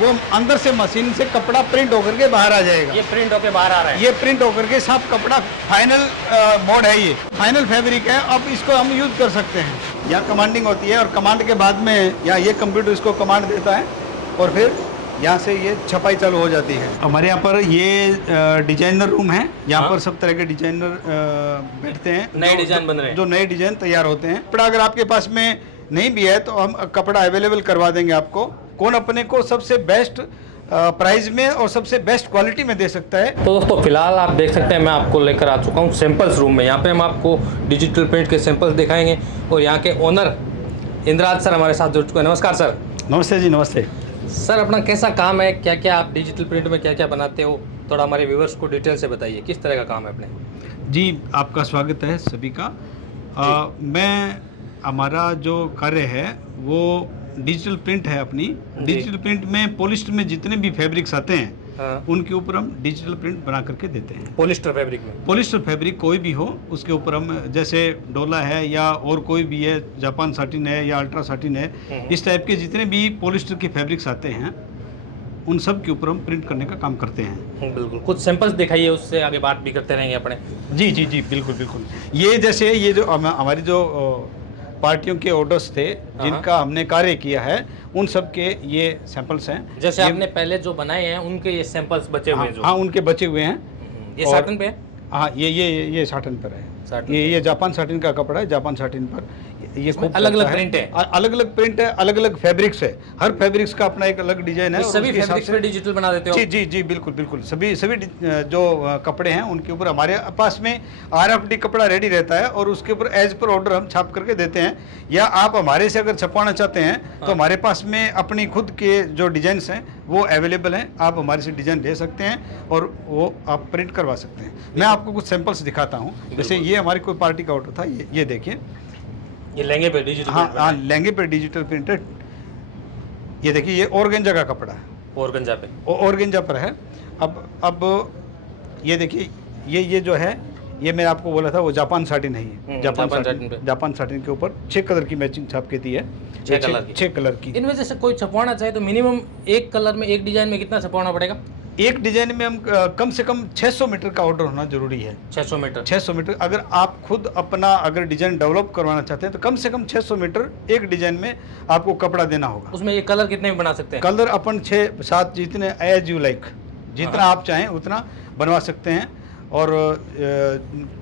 वो अंदर से मशीन से कपड़ा प्रिंट होकर के बाहर आ जाएगा। ये प्रिंट होके बाहर आ रहा है। ये प्रिंट होकर के सब कपड़ा फाइनल मोड है, ये फाइनल फैब्रिक है। अब इसको हम यूज कर सकते हैं। यहाँ कमांडिंग होती है और कमांड के बाद में यहाँ ये कंप्यूटर इसको कमांड देता है और फिर यहाँ से ये छपाई चालू हो जाती है। हमारे यहाँ पर ये डिजाइनर रूम है। यहाँ पर सब तरह के डिजाइनर बैठते हैं, नए डिजाइन बन रहे हैं, जो नए डिजाइन तैयार होते हैं। कपड़ा अगर आपके पास में नहीं भी है तो हम कपड़ा अवेलेबल करवा देंगे आपको। कौन अपने को सबसे बेस्ट प्राइस में और सबसे बेस्ट क्वालिटी में दे सकता है। तो दोस्तों फिलहाल आप देख सकते हैं मैं आपको लेकर आ चुका हूँ सैंपल्स रूम में। यहाँ पे हम आपको डिजिटल प्रिंट के सैंपल्स दिखाएंगे और यहाँ के ओनर इंद्राज सर हमारे साथ जुड़ चुके हैं। नमस्कार सर। नमस्ते जी, नमस्ते सर। अपना कैसा काम है, क्या क्या आप डिजिटल प्रिंट में क्या क्या बनाते हो, थोड़ा हमारे व्यूवर्स को डिटेल से बताइए किस तरह का काम है अपने। जी, आपका स्वागत है सभी का। हमारा जो कार्य है वो डिजिटल प्रिंट है अपनी। डिजिटल प्रिंट में पॉलिस्टर में जितने भी फैब्रिक्स आते हैं, हाँ, उनके ऊपर हम डिजिटल प्रिंट बना करके देते हैं। पॉलिस्टर फैब्रिक में, पॉलिस्टर फैब्रिक कोई भी हो उसके ऊपर हम, जैसे डोला है या और कोई भी है, जापान साटिन है या अल्ट्रा साटिन है, इस टाइप के जितने भी पॉलिस्टर के फैब्रिक्स आते हैं उन सब के ऊपर हम प्रिंट करने का काम करते हैं। बिल्कुल, कुछ सैंपल्स दिखाइए, उससे आगे बात भी करते रहेंगे अपने। जी जी जी, बिल्कुल बिल्कुल। ये जैसे ये जो हमारी जो पार्टियों के ऑर्डर्स थे जिनका हमने कार्य किया है, उन सब के ये सैंपल्स हैं। जैसे आपने पहले जो बनाए हैं उनके ये सैंपल्स बचे हुए हैं जो। हाँ, उनके बचे हुए हैं। ये साटन पे है? हाँ, ये साटन पर है। ये जापान साटिन का कपड़ा है। जापान साटिन पर ये खूब अलग अलग प्रिंट है, अलग अलग प्रिंट है, अलग अलग फैब्रिक्स है। हर फैब्रिक्स का अपना एक अलग डिजाइन है। सभी फैब्रिक्स पे डिजिटल बना देते हो? जी जी जी, बिल्कुल बिल्कुल। सभी जो कपड़े हैं उनके ऊपर हमारे पास में RFD कपड़ा रेडी रहता है और उसके ऊपर एज पर ऑर्डर हम छाप करके देते हैं। या आप हमारे से अगर छपवाना चाहते हैं तो हमारे पास में अपनी खुद के जो डिजाइंस हैं वो अवेलेबल हैं। आप हमारे से डिजाइन ले सकते हैं और वो आप प्रिंट करवा सकते हैं। मैं आपको कुछ सैंपल्स दिखाता हूँ। जैसे ये हमारी कोई पार्टी का ऑर्डर था, ये देखिए, ये लहंगे पे डिजिटल। हाँ, लहंगे पे डिजिटल प्रिंटेड। ये देखिए, ये ऑर्गेंजा का कपड़ा है। ऑर्गेंजा पे, ऑर्गेंजा पर है। अब ये देखिए, ये जो है, ये मैं आपको बोला था वो जापान साटिन है। ये जापान साटिन के ऊपर 6 कलर की मैचिंग छाप के दी है। 6 कलर की। इनमें से कोई छपवाना चाहे तो मिनिमम एक कलर में, एक डिजाइन में कितना छपवाना पड़ेगा? एक डिजाइन में हम कम से कम 600 मीटर का ऑर्डर होना जरूरी है। 600 मीटर? 600 मीटर। अगर आप खुद अपना अगर डिजाइन डेवलप करवाना चाहते हैं तो कम से कम 600 मीटर एक डिजाइन में आपको कपड़ा देना होगा। उसमें ये कलर कितने में बना सकते हैं? कलर अपन 6-7 जितने एज यू लाइक, जितना आप चाहें उतना बनवा सकते हैं। और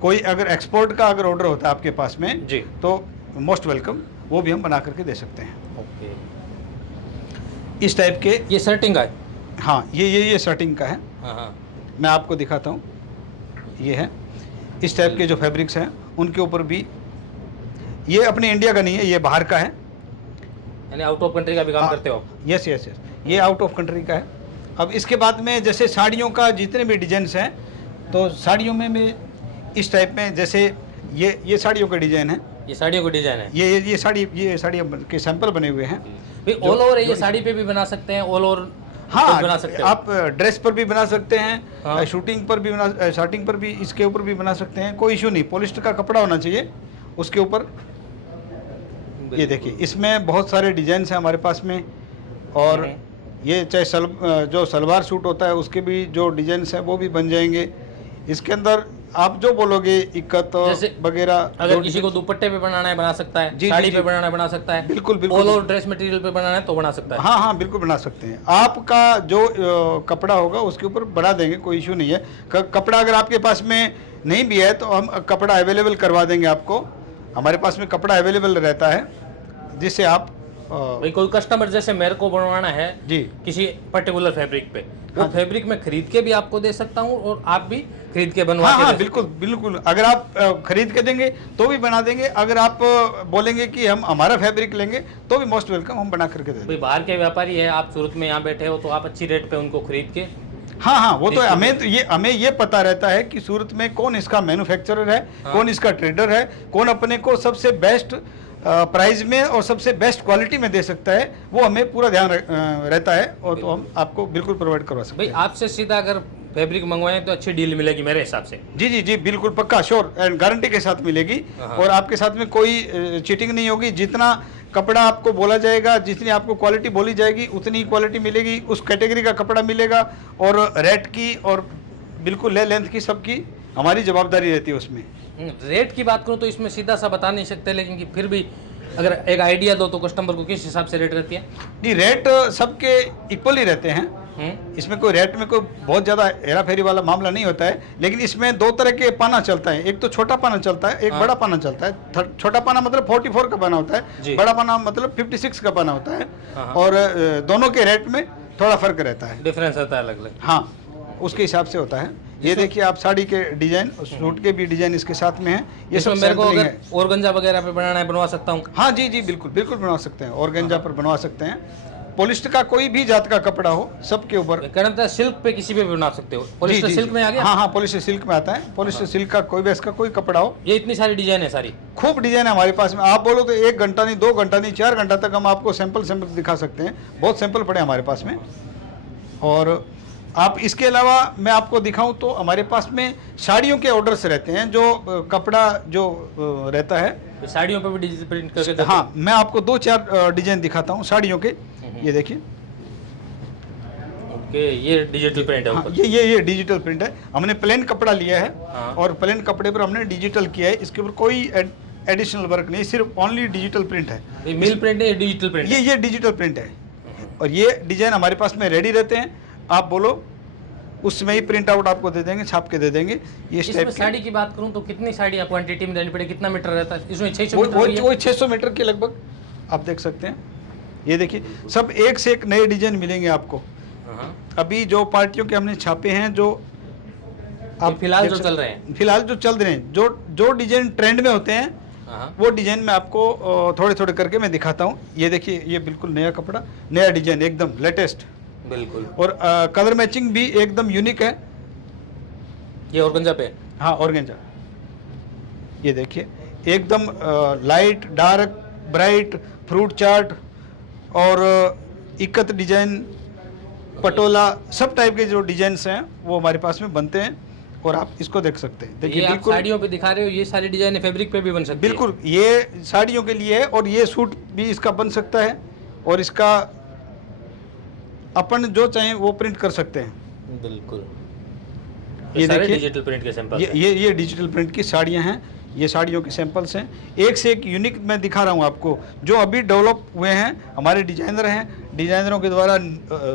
कोई अगर एक्सपोर्ट का अगर ऑर्डर होता है आपके पास में जी, तो मोस्ट वेलकम, वो भी हम बना करके दे सकते हैं। ओके। इस टाइप के ये शर्टिंग का है? हाँ, ये शर्टिंग का है। हाँ, मैं आपको दिखाता हूँ। ये है, इस टाइप के जो फैब्रिक्स हैं उनके ऊपर भी, ये अपने इंडिया का नहीं है, ये बाहर का है। यानी आउट ऑफ कंट्री का भी काम करते हो? यस यस यस, ये आउट ऑफ कंट्री का है। अब इसके बाद में जैसे साड़ियों का जितने भी डिजाइंस हैं, तो साड़ियों में भी इस टाइप में, जैसे ये साड़ियों का डिजाइन है। ये साड़ियों का डिजाइन है? ये साड़ी के सैंपल बने हुए हैं। ऑल ओवर ये साड़ी पे भी बना सकते हैं? All over? हाँ, बना सकते हैं। आप ड्रेस पर भी बना सकते हैं। हाँ। शूटिंग पर भी बना, शर्टिंग पर भी, इसके ऊपर भी बना सकते हैं। कोई इशू नहीं। पॉलिस्टर का कपड़ा होना चाहिए उसके ऊपर। ये देखिए, इसमें बहुत सारे डिजाइन्स हैं हमारे पास में। और ये चाहे जो सलवार सूट होता है उसके भी जो डिजाइन्स हैं वो भी बन जाएंगे। इसके अंदर आप जो बोलोगे इक्कत वगैरह, अगर किसी को दुपट्टे पे बनाना है बना सकता है, साड़ी पे बनाना है बना सकता है, बिल्कुल बिल्कुल। ऑल ओवर ड्रेस मटेरियल पे बनाना है तो बना सकता है। हाँ हाँ, बिल्कुल बना सकते हैं। आपका जो कपड़ा होगा उसके ऊपर बना देंगे, कोई इशू नहीं है। कपड़ा अगर आपके पास में नहीं भी है तो हम कपड़ा अवेलेबल करवा देंगे आपको। हमारे पास में कपड़ा अवेलेबल रहता है जिससे आप भाई कोई कस्टमर जैसे मेरे को बनवाना है जी किसी पर्टिकुलर फैब्रिक पे, वो फैब्रिक में खरीद के भी आपको दे सकता हूँ और आप भी खरीद के बनवा के। हाँ, बिल्कुल बिल्कुल। अगर आप खरीद के देंगे तो भी बना देंगे। अगर आप बोलेंगे कि हम हमारा फैब्रिक लेंगे तो भी मोस्ट वेलकम, हम बना करके देंगे। बाहर के व्यापारी है, आप सूरत में यहाँ बैठे हो तो आप अच्छी रेट पे उनको खरीद के। हाँ, वो तो हमें ये पता रहता है कि सूरत में कौन इसका मैन्युफैक्चरर है, कौन इसका ट्रेडर है, कौन अपने को सबसे बेस्ट प्राइस में और सबसे बेस्ट क्वालिटी में दे सकता है, वो हमें पूरा ध्यान रहता है। और तो हम आपको बिल्कुल प्रोवाइड करवा सकते हैं। भाई आपसे सीधा अगर फैब्रिक मंगवाएं तो अच्छी डील मिलेगी मेरे हिसाब से। जी जी जी, बिल्कुल पक्का, श्योर एंड गारंटी के साथ मिलेगी। और आपके साथ में कोई चीटिंग नहीं होगी। जितना कपड़ा आपको बोला जाएगा, जितनी आपको क्वालिटी बोली जाएगी उतनी क्वालिटी मिलेगी, उस कैटेगरी का कपड़ा मिलेगा। और रेट की और बिल्कुल लेंथ की सबकी हमारी जवाबदारी रहती है उसमें। रेट की बात करूँ तो इसमें सीधा सा बता नहीं सकते, लेकिन कि फिर भी अगर एक आइडिया दो तो कस्टमर को किस हिसाब से रेट रहती है? जी, रेट सबके इक्वली रहते हैं। इसमें कोई रेट में कोई बहुत ज़्यादा हेरा फेरी वाला मामला नहीं होता है। लेकिन इसमें दो तरह के पाना चलता है, एक तो छोटा पाना चलता है, एक बड़ा पाना चलता है। छोटा पाना मतलब 44 का पाना होता है, बड़ा पाना मतलब 56 का पाना होता है। और दोनों के रेट में थोड़ा फर्क रहता है, डिफरेंस रहता है अलग अलग। हाँ, उसके हिसाब से होता है। ये देखिए आप साड़ी के डिजाइन, सूट के भी डिजाइन इसके साथ में है। ये सब मेरे को सैंपलिंग अगर है। ऑर्गेन्जा वगैरह पे बनवाना है बनवा सकता हूँ? हाँ जी जी, बिल्कुल बिल्कुल बनवा सकते हैं, ऑर्गेन्जा पर बनवा सकते हैं। पॉलिस्टर का कोई भी जात का कपड़ा हो सबके ऊपर। कहना सिल्क पे किसी पे भी बना सकते हो? पॉलिस्टर सिल्क में आ गया? हाँ हाँ, पॉलिस्टर सिल्क में आता है। पॉलिस्टर सिल्क का कोई भी इसका कोई कपड़ा हो। ये इतनी सारी डिजाइन है, सारी खूब डिजाइन है हमारे पास में। आप बोलो तो 1 घंटा नहीं, 2 घंटा नहीं, 4 घंटा तक हम आपको सैंपल दिखा सकते हैं। बहुत सैंपल पड़े हमारे पास में। और आप इसके अलावा मैं आपको दिखाऊं तो हमारे पास में साड़ियों के ऑर्डर्स रहते हैं, जो कपड़ा जो रहता है साड़ियों पे भी डिजिटल प्रिंट करके देते हैं? हाँ, मैं आपको 2-4 डिजाइन दिखाता हूँ साड़ियों के। ये देखिए, ओके, ये डिजिटल प्रिंट है। हाँ, ये डिजिटल प्रिंट है। हमने प्लेन कपड़ा लिया है। हाँ। और प्लेन कपड़े पर हमने डिजिटल किया है। इसके ऊपर कोई एडिशनल वर्क नहीं, सिर्फ ओनली डिजिटल प्रिंट है। ये मिल प्रिंट है, डिजिटल प्रिंट? ये डिजिटल प्रिंट है। और ये डिजाइन हमारे पास में रेडी रहते हैं। आप बोलो उसमें ही प्रिंट आउट आपको दे देंगे, छाप के दे देंगे। ये इसमें साड़ी की बात करूं तो कितनी साड़ी क्वांटिटी में लेनी पड़ेगी? कितना मीटर रहता है इसमें? 600 वो मीटर? 600 मीटर के लगभग आप देख सकते हैं। ये देखिए, सब एक से एक नए डिजाइन मिलेंगे आपको। अभी जो पार्टियों के हमने छापे हैं, जो आप फिलहाल जो चल रहे हैं, जो डिजाइन ट्रेंड में होते हैं, वो डिजाइन में आपको थोड़े थोड़े करके मैं दिखाता हूँ। ये देखिए, ये बिल्कुल नया कपड़ा, नया डिजाइन, एकदम लेटेस्ट, बिल्कुल। और कलर मैचिंग भी एकदम यूनिक है। ये ऑर्गेन्जा पे? हाँ, ऑर्गेन्जा। ये देखिए, एकदम light, dark, bright, fruit chart और इकत डिजाइन, पटोला, सब टाइप के जो डिजाइन्स हैं वो हमारे पास में बनते हैं। और आप इसको देख सकते हैं। देखिए, बिल्कुल साड़ियों पे दिखा रहे हो, ये सारी डिजाइन फैब्रिक पे भी बन सकती है? बिल्कुल, ये साड़ियों के लिए है। और ये सूट भी इसका बन सकता है। और इसका अपन जो चाहें वो प्रिंट कर सकते हैं। बिल्कुल। ये देखिए, डिजिटल प्रिंट के सैंपल, ये डिजिटल प्रिंट की साड़ियां हैं। ये साड़ियों के सैंपल्स हैं, एक से एक यूनिक मैं दिखा रहा हूँ आपको, जो अभी डेवलप हुए हैं। हमारे डिजाइनर हैं, डिजाइनरों के द्वारा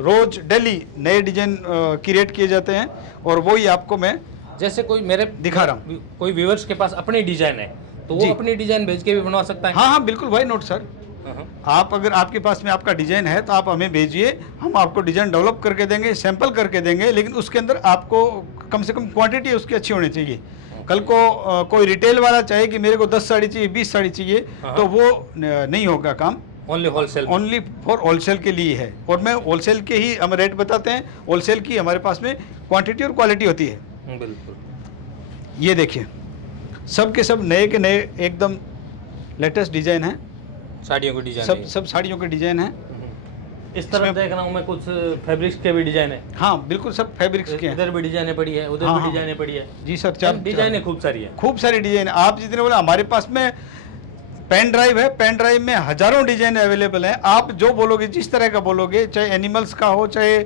रोज डेली नए डिजाइन क्रिएट किए जाते हैं। और वही आपको मैं जैसे कोई मेरे दिखा रहा हूँ। कोई व्यूअर्स के पास अपनी डिजाइन है तो वो अपनी डिजाइन भेज के भी बनवा सकता है? हाँ हाँ, बिल्कुल, वाई नॉट सर। आप अगर आपके पास में आपका डिजाइन है तो आप हमें भेजिए, हम आपको डिजाइन डेवलप करके देंगे, सैंपल करके देंगे। लेकिन उसके अंदर आपको कम से कम क्वांटिटी उसकी अच्छी होनी चाहिए। कल को कोई रिटेल वाला चाहे कि मेरे को 10 साड़ी चाहिए, 20 साड़ी चाहिए, तो वो नहीं होगा काम। Only wholesale, only for wholesale के लिए है। और मैं होलसेल के ही हम रेट बताते हैं। होलसेल की हमारे पास में क्वांटिटी और क्वालिटी होती है। बिल्कुल। ये देखिए, सब के सब नए के नए एकदम लेटेस्ट डिजाइन है। साड़ियों के डिजाइन, सब साड़ियों के डिजाइन है। इस तरफ देख रहा हूँ मैं, कुछ फैब्रिक्स के भी डिजाइन है। हाँ, बिल्कुल, सब फैब्रिक्स के हैं। इधर भी डिजाइने पड़ी है, उधर भी डिजाइने पड़ी है। जी सर, 4 डिजाइने खूब सारी है। खूब सारी डिजाइन। आप जितने बोले, हमारे पास में पेन ड्राइव है, पेन ड्राइव में हजारों डिजाइन अवेलेबल हैं। आप जो बोलोगे, जिस तरह का बोलोगे, चाहे एनिमल्स का हो, चाहे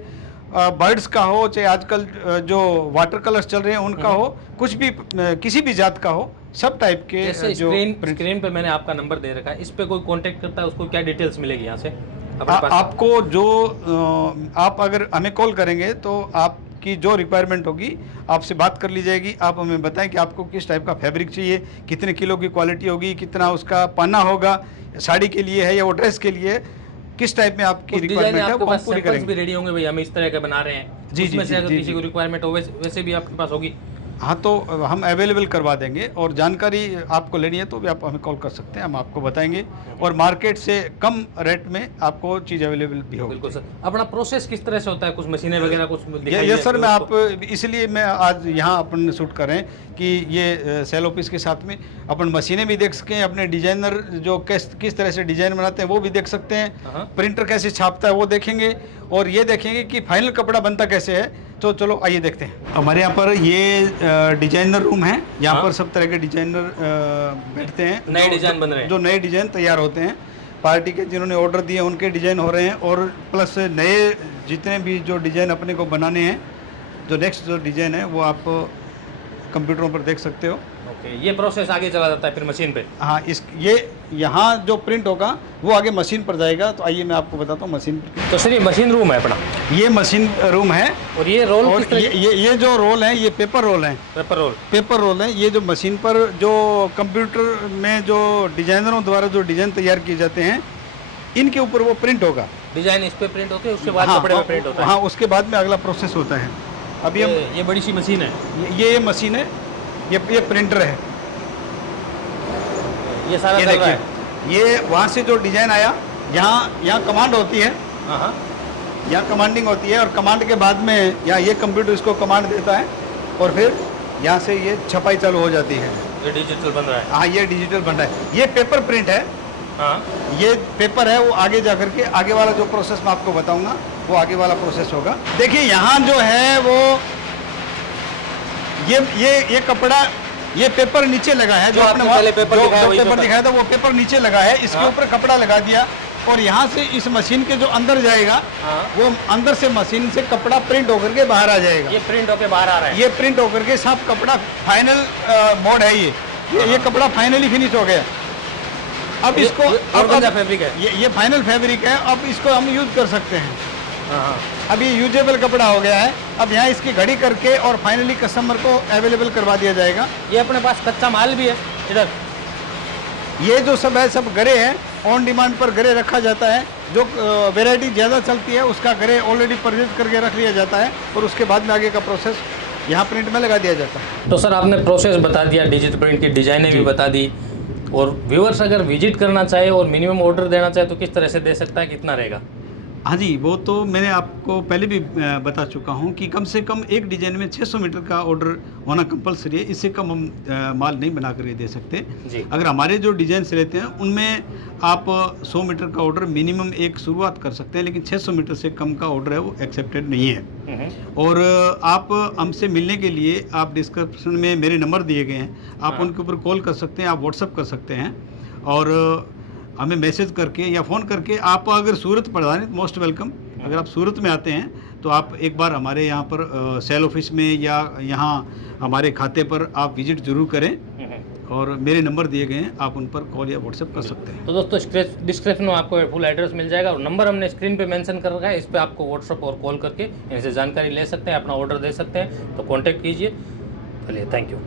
बर्ड्स का हो, चाहे आजकल जो वाटर कलर्स चल रहे हैं उनका हो, कुछ भी किसी भी जात का हो, सब टाइप के। जैसे जो स्क्रीन पे मैंने आपका नंबर दे रखा है, इस पे कोई कांटेक्ट करता है उसको क्या डिटेल्स मिलेगी यहाँ से? आपको जो आप अगर हमें कॉल करेंगे तो आपकी जो रिक्वायरमेंट होगी आपसे बात कर ली जाएगी। आप हमें बताएं कि आपको किस टाइप का फैब्रिक चाहिए, कितने किलो की क्वालिटी होगी, कितना उसका पन्ना होगा, साड़ी के लिए है या वो ड्रेस के लिए, किस टाइप में आपकी रिक्वायरमेंट है, वो हम पूरी करेंगे। भी रेडी होंगे भाई, हम इस तरह के बना रहे हैं जी, उसमें से अगर किसी को रिक्वायरमेंट हो वैसे भी आपके पास होगी? हाँ, तो हम अवेलेबल करवा देंगे। और जानकारी आपको लेनी है तो भी आप हमें कॉल कर सकते हैं, हम आपको बताएंगे। और मार्केट से कम रेट में आपको चीज़ अवेलेबल भी होगी। बिल्कुल सर। अपना प्रोसेस किस तरह से होता है? कुछ मशीनें वगैरह कुछ यस सर, मैं आप इसलिए मैं आज यहाँ अपन शूट कर रहे हैं कि ये सेल ऑफिस के साथ में अपन मशीनें भी देख सकें, अपने डिजाइनर जो किस तरह से डिजाइन बनाते हैं वो भी देख सकते हैं, प्रिंटर कैसे छापता है वो देखेंगे, और ये देखेंगे कि फाइनल कपड़ा बनता कैसे है। तो चलो आइए देखते हैं। हमारे यहाँ पर ये डिजाइनर रूम है। यहाँ पर सब तरह के डिजाइनर बैठते हैं, नए डिजाइन बन रहे हैं, जो नए डिजाइन तैयार होते हैं। पार्टी के जिन्होंने ऑर्डर दिए उनके डिज़ाइन हो रहे हैं, और प्लस नए जितने भी जो डिज़ाइन अपने को बनाने हैं, जो नेक्स्ट जो डिज़ाइन है वो आप कंप्यूटरों पर देख सकते हो। ओके, ये प्रोसेस आगे चला जाता है फिर मशीन पे। हाँ, इस ये यहाँ जो प्रिंट होगा वो आगे मशीन पर जाएगा। तो आइए मैं आपको बताता हूँ मशीन पर। तो सर ये मशीन रूम है अपना, ये मशीन रूम है, और ये रोल और किस तरह ये जो रोल है ये पेपर रोल है। Paper roll. पेपर रोल है ये जो मशीन पर जो कंप्यूटर में जो डिजाइनरों द्वारा जो डिज़ाइन तैयार किए जाते हैं, इनके ऊपर वो प्रिंट होगा। डिजाइन इस पे प्रिंट होते हैं, उसके बाद हाँ, कपड़े पे प्रिंट होता है। हाँ, उसके बाद में अगला प्रोसेस होता है। अभी हम ये बड़ी सी मशीन है, ये मशीन है, ये प्रिंटर है। ये सारा ये चल रहा है। देखिए, ये वहाँ से जो डिज़ाइन आया, यहाँ कमांड होती है, हाँ हाँ, यहाँ कमांडिंग होती है, और कमांड के बाद में यहाँ ये कंप्यूटर इसको कमांड देता है, और फिर यहाँ से ये छपाई चालू हो जाती है। ये डिजिटल बन रहा है। हाँ, ये डिजिटल बन रहा है। ये पेपर प्रिंट है, हाँ, ये पेपर है, वो आगे जा करके आगे वाला जो प्रोसेस मैं आपको बताऊंगा वो आगे वाला प्रोसेस होगा। देखिए यहाँ जो है वो ये कपड़ा, ये पेपर नीचे लगा है, जो आपने पहले पेपर दिखाया था वो पेपर नीचे लगा है, इसके ऊपर कपड़ा लगा दिया, और यहाँ से इस मशीन के जो अंदर जाएगा, वो अंदर से मशीन से कपड़ा प्रिंट होकर के बाहर आ जाएगा। ये प्रिंट होकर बाहर आ रहा है। ये प्रिंट होकर के सब कपड़ा फाइनल मोड है। ये कपड़ा फाइनली फिनिश हो गया। अब इसको ऑर्गेन्जा फैब्रिक है, ये फाइनल फैब्रिक है। अब इसको हम यूज कर सकते हैं। हाँ, अब ये यूजेबल कपड़ा हो गया है। अब यहाँ इसकी घड़ी करके और फाइनली कस्टमर को अवेलेबल करवा दिया जाएगा। ये अपने पास कच्चा माल भी है इधर। ये जो सब है सब गरे हैं, ऑन डिमांड पर गरे रखा जाता है। जो वैरायटी ज़्यादा चलती है उसका गरे ऑलरेडी परचेज करके रख लिया जाता है, और उसके बाद में आगे का प्रोसेस यहाँ प्रिंट में लगा दिया जाता है। तो सर आपने प्रोसेस बता दिया, डिजिटल प्रिंट की डिजाइनें भी बता दी, और व्यूअर्स अगर विजिट करना चाहे और मिनिमम ऑर्डर देना चाहे तो किस तरह से दे सकता है, कितना रहेगा? हाँ जी, वो तो मैंने आपको पहले भी बता चुका हूँ कि कम से कम एक डिज़ाइन में 600 मीटर का ऑर्डर होना कंपलसरी है। इससे कम हम माल नहीं बना कर दे सकते जी। अगर हमारे जो डिज़ाइंस रहते हैं उनमें आप 100 मीटर का ऑर्डर मिनिमम एक शुरुआत कर सकते हैं, लेकिन 600 मीटर से कम का ऑर्डर है वो एक्सेप्टेड नहीं है। और आप हमसे मिलने के लिए आप डिस्क्रिप्शन में मेरे नंबर दिए गए हैं, आप उनके ऊपर कॉल कर सकते हैं, आप व्हाट्सअप कर सकते हैं, और हमें मैसेज करके या फ़ोन करके। आप अगर सूरत पड़ रहे हैं मोस्ट वेलकम। अगर आप सूरत में आते हैं तो आप एक बार हमारे यहाँ पर सेल ऑफिस में या यहाँ हमारे खाते पर आप विजिट ज़रूर करें, और मेरे नंबर दिए गए हैं, आप उन पर कॉल या व्हाट्सएप कर सकते हैं। तो दोस्तों डिस्क्रिप्शन में आपको फुल एड्रेस मिल जाएगा, और नंबर हमने स्क्रीन पे मेंशन कर रखा है, इस पर आपको व्हाट्सअप और कॉल करके इनसे जानकारी ले सकते हैं, अपना ऑर्डर दे सकते हैं। तो कॉन्टैक्ट कीजिए। चलिए, थैंक यू।